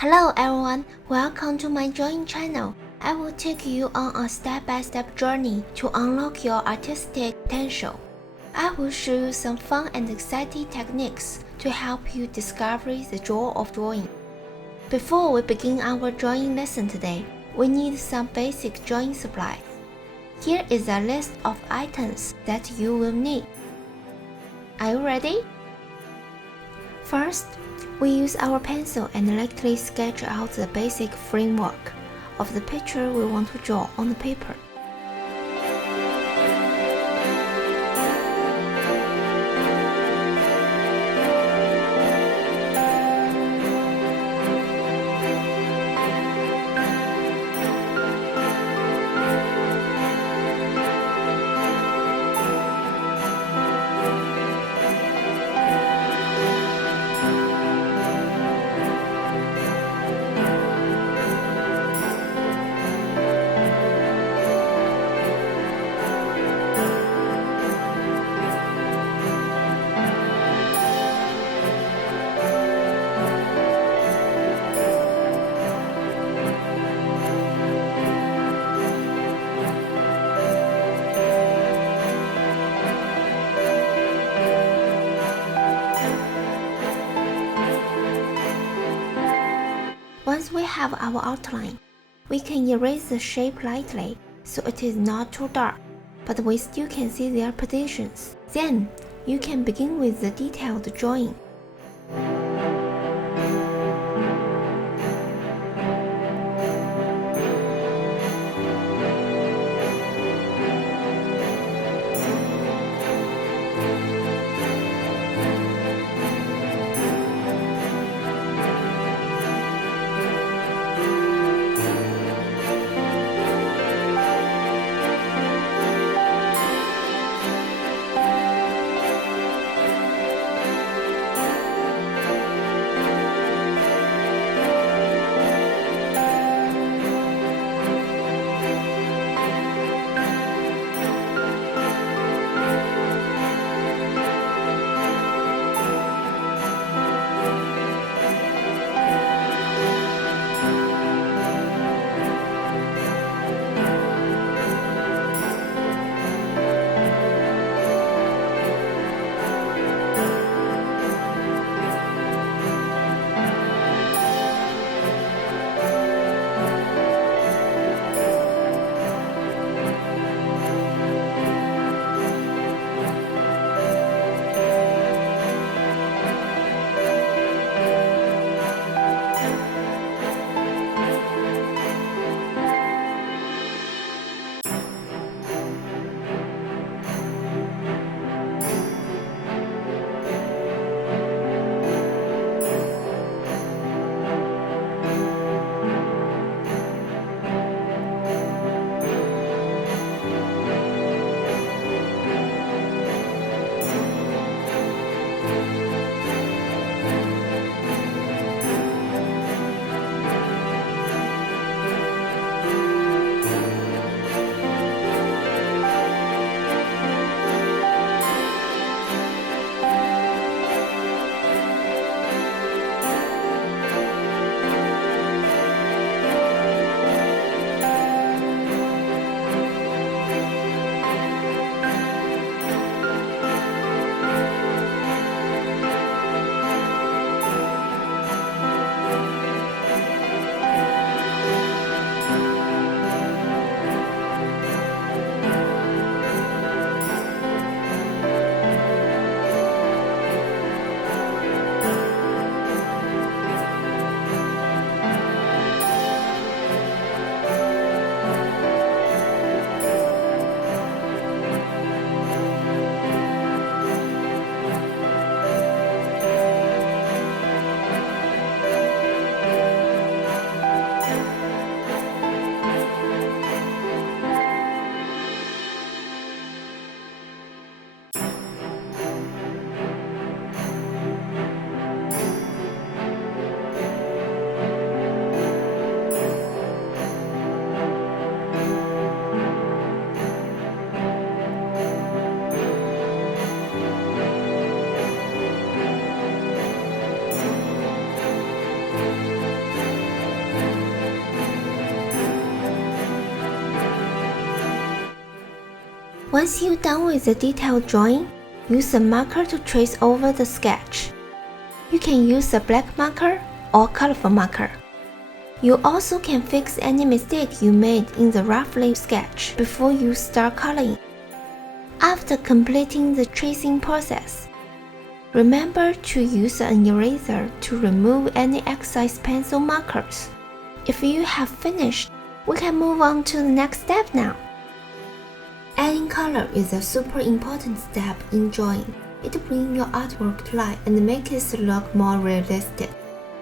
Hello everyone, welcome to my drawing channel. I will take you on a step-by-step journey to unlock your artistic potential. I will show you some fun and exciting techniques to help you discover the joy of drawing. Before we begin our drawing lesson today, we need some basic drawing supplies. Here is a list of items that you will need. Are you ready? First, we use our pencil and lightly sketch out the basic framework of the picture we want to draw on the paper. Once we have our outline, we can erase the shape lightly so it is not too dark, but we still can see their positions. Then, you can begin with the detailed drawing. Once you're done with the detailed drawing, use a marker to trace over the sketch. You can use a black marker or colorful marker. You also can fix any mistake you made in the roughly sketch before you start coloring. After completing the tracing process, remember to use an eraser to remove any excess pencil markers. If you have finished, we can move on to the next step now. Adding color is a super important step in drawing. It brings your artwork to life and makes it look more realistic.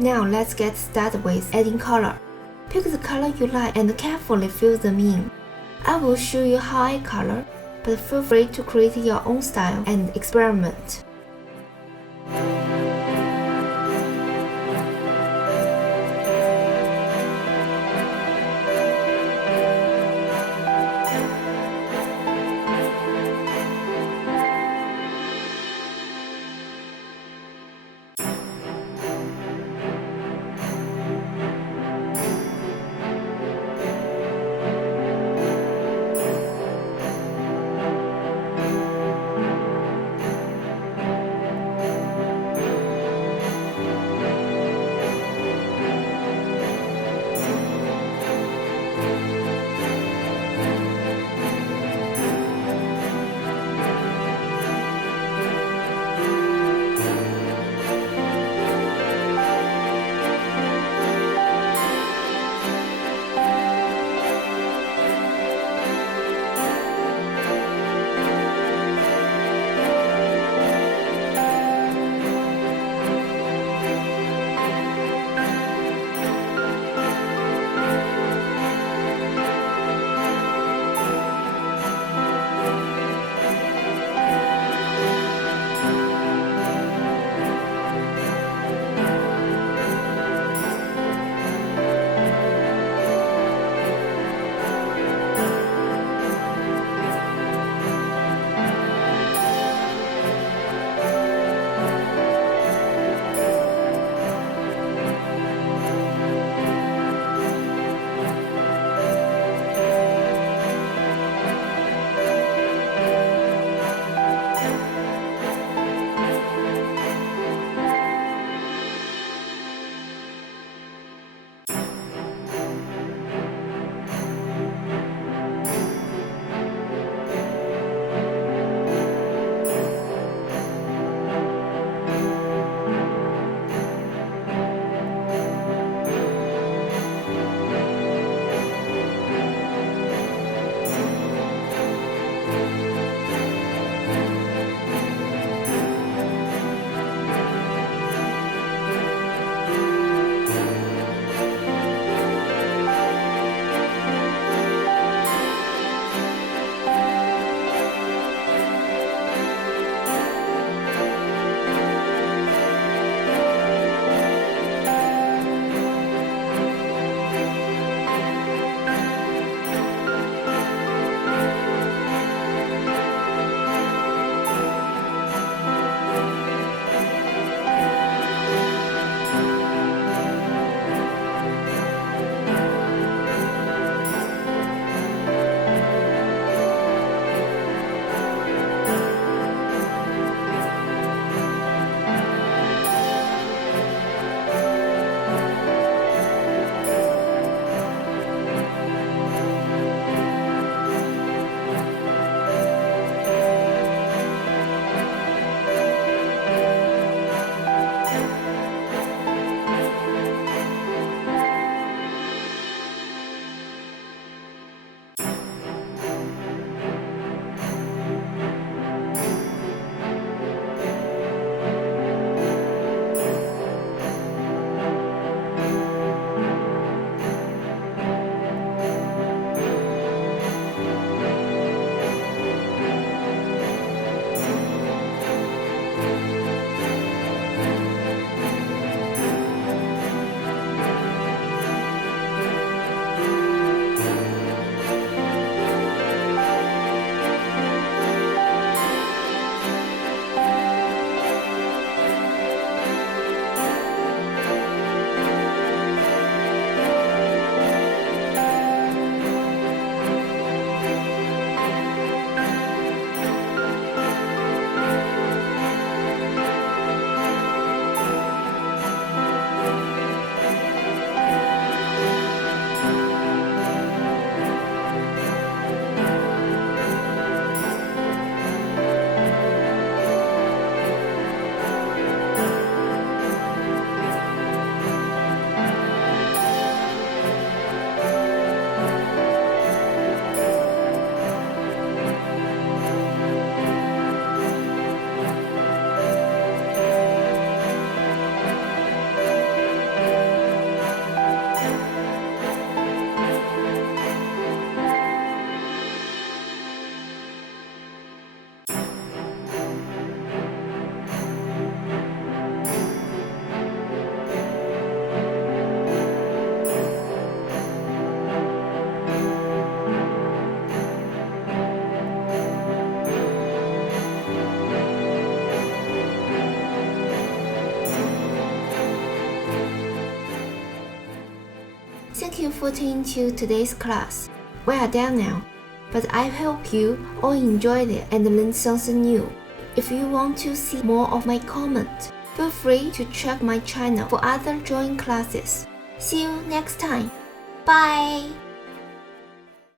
Now let's get started with adding color. Pick the color you like and carefully fill them in. I will show you how I color, but feel free to create your own style and experiment. you for tuning to today's class. We are done now, but I hope you all enjoyed it and learned something new. If you want to see more of my content, feel free to check my channel for other drawing classes. See you next time. Bye!